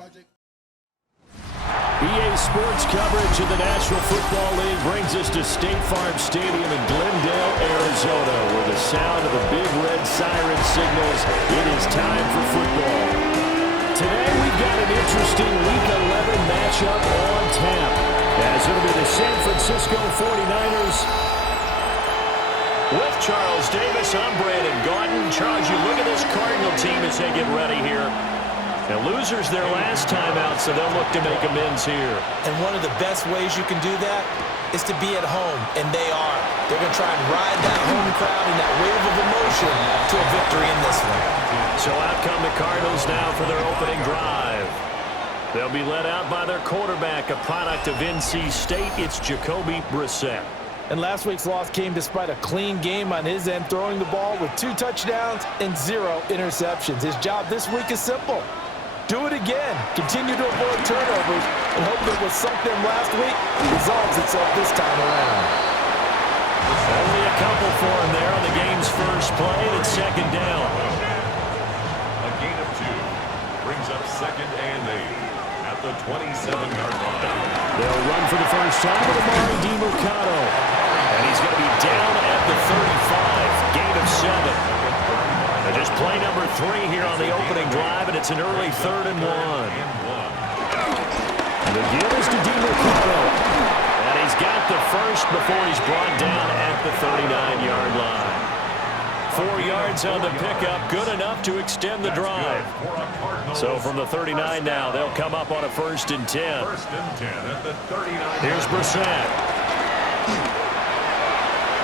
EA Sports coverage of the National Football League brings us to State Farm Stadium in Glendale, Arizona, where the sound of the big red siren signals it is time for football. Today we've got an interesting Week 11 matchup on tap, as it'll be the San Francisco 49ers with Charles Davis. I'm Brandon Gaudin. Charles, you look at this Cardinal team as they get ready here. Now, losers their last time out, so they'll look to make amends here. And one of the best ways you can do that is to be at home, and they are. They're going to try and ride that home crowd and that wave of emotion to a victory in this one. So out come the Cardinals now for their opening drive. They'll be led out by their quarterback, a product of NC State. It's Jacoby Brissett. And last week's loss came despite a clean game on his end, throwing the ball with 2 touchdowns and 0 interceptions. His job this week is simple. Do it again. Continue to avoid turnovers and hope that what sunk them last week resolves itself this time around. Only a couple for him there on the game's first play, and it's second down. A gain of 2 brings up second and 8 at the 27-yard line. They'll run for the first time with Amari DiMercato. And he's going to be down at the 35. Gain of 7. Just play number 3 here on the opening drive, and it's an early 3rd and 1. The give is to DiMercato. And he's got the first before he's brought down at the 39-yard line. 4 yards on the pickup, good enough to extend the drive. So from the 39 now, they'll come up on a 1st and 10. Here's Brissett.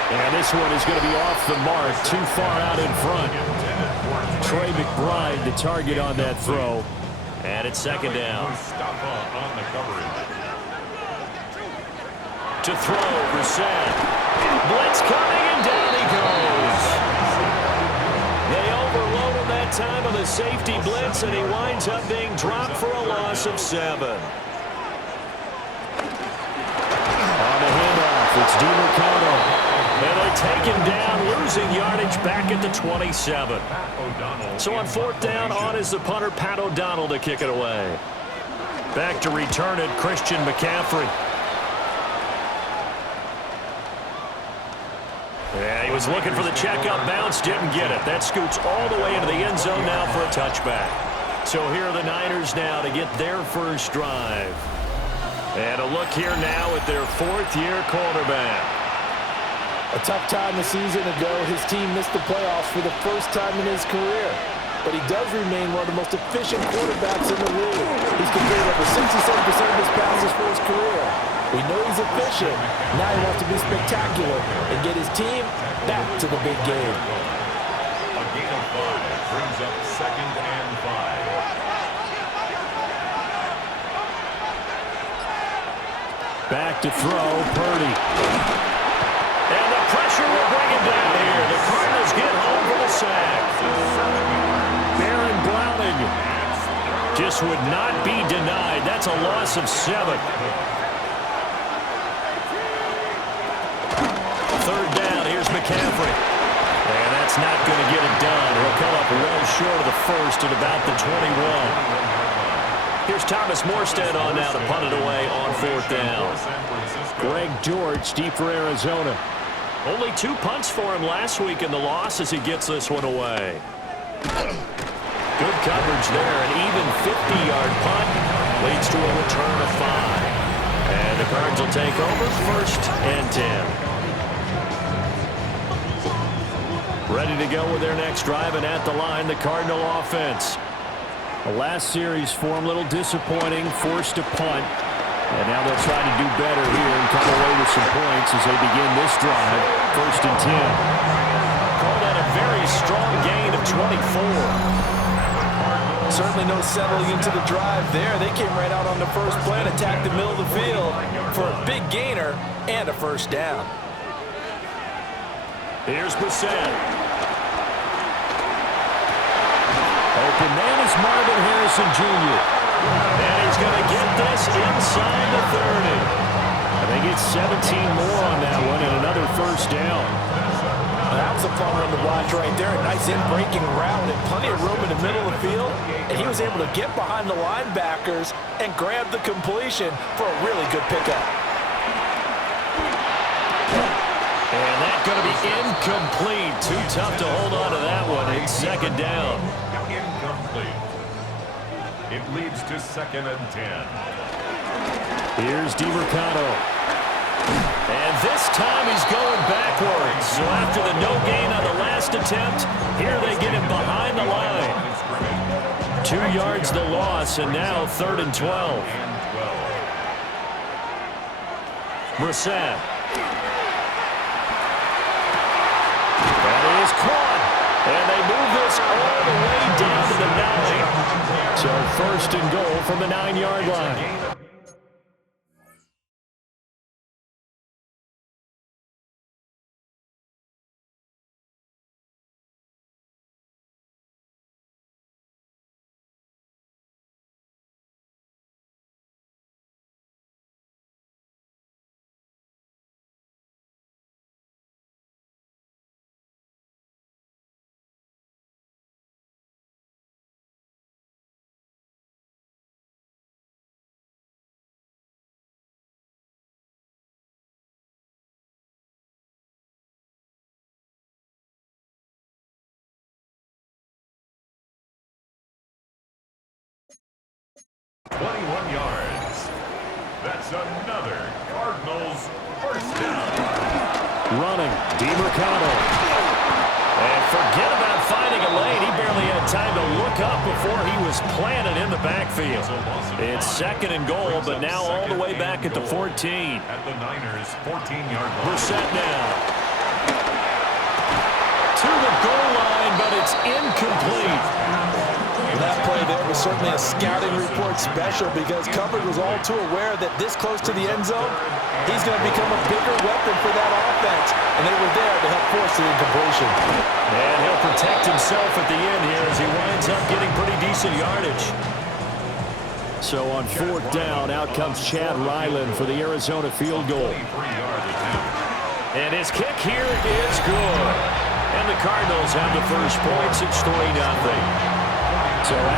And this one is going to be off the mark, too far out in front. Trey McBride, the target on that throw. And it's second down. To throw, Brissett. Blitz coming, and down he goes. They overload him that time on the safety blitz, and he winds up being dropped for a loss of 7. On the handoff, it's DiMercato. And they take him down, losing yardage back at the 27. So on 4th down, on is the punter, Pat O'Donnell, to kick it away. Back to return it, Christian McCaffrey. Yeah, he was looking for the checkup bounce, didn't get it. That scoots all the way into the end zone now for a touchback. So here are the Niners now to get their first drive. And a look here now at their 4th-year quarterback. A tough time a season ago, his team missed the playoffs for the first time in his career. But he does remain one of the most efficient quarterbacks in the league. He's completed over 67% of his passes for his career. We know he's efficient. Now he wants to be spectacular and get his team back to the big game. A gain of 5 brings up second and 5. Back to throw, Purdy. And the pressure will bring him down here. The Cardinals get home for the sack. Baron Browning just would not be denied. That's a loss of 7. 3rd down, here's McCaffrey. And that's not going to get it done. He'll come up well short of the first at about the 21. Here's Thomas Morstead on now to punt it away on 4th down. Greg George, deep for Arizona. Only 2 punts for him last week in the loss as he gets this one away. Good coverage there. An even 50-yard punt leads to a return of 5. And the Cards will take over 1st and 10. Ready to go with their next drive, and at the line, the Cardinal offense. The last series for him, a little disappointing, forced a punt. And now they'll try to do better here and come away with some points as they begin this drive. 1st and 10. Call that a very strong gain of 24. Certainly no settling into the drive there. They came right out on the first play and attacked the middle of the field for a big gainer and a 1st down. Here's Brissett. Open man is Marvin Harrison Jr. And he's going to get this inside the 30. I think it's 17 more on that one and another 1st down. That was a fun one to watch right there. A nice in-breaking route and plenty of room in the middle of the field. And he was able to get behind the linebackers and grab the completion for a really good pickup. And that's going to be incomplete. Too tough to hold on to that one. It's second down. Incomplete. It leads to 2nd and 10. Here's DiMercado. And this time he's going backwards. So after the no gain on the last attempt, here they get him behind the line. 2 yards the loss, and now 3rd and 12. Brissett. That is caught. And they move this all the way down to the 9. So 1st and goal from the 9-yard line. Yards. That's another Cardinals first down. Running, DiMercado. And forget about finding a lane. He barely had time to look up before he was planted in the backfield. It's 2nd and goal, but now all the way back at the 14. At the Niners' 14-yard line. Brissett now. To the goal line, but it's incomplete. That play there was certainly a scouting report special because coverage was all too aware that this close to the end zone, he's going to become a bigger weapon for that offense. And they were there to help force the incompletion. And he'll protect himself at the end here as he winds up getting pretty decent yardage. So on 4th down, out comes Chad Ryland for the Arizona field goal. And his kick here is good. And the Cardinals have the first points. It's 3-0. So after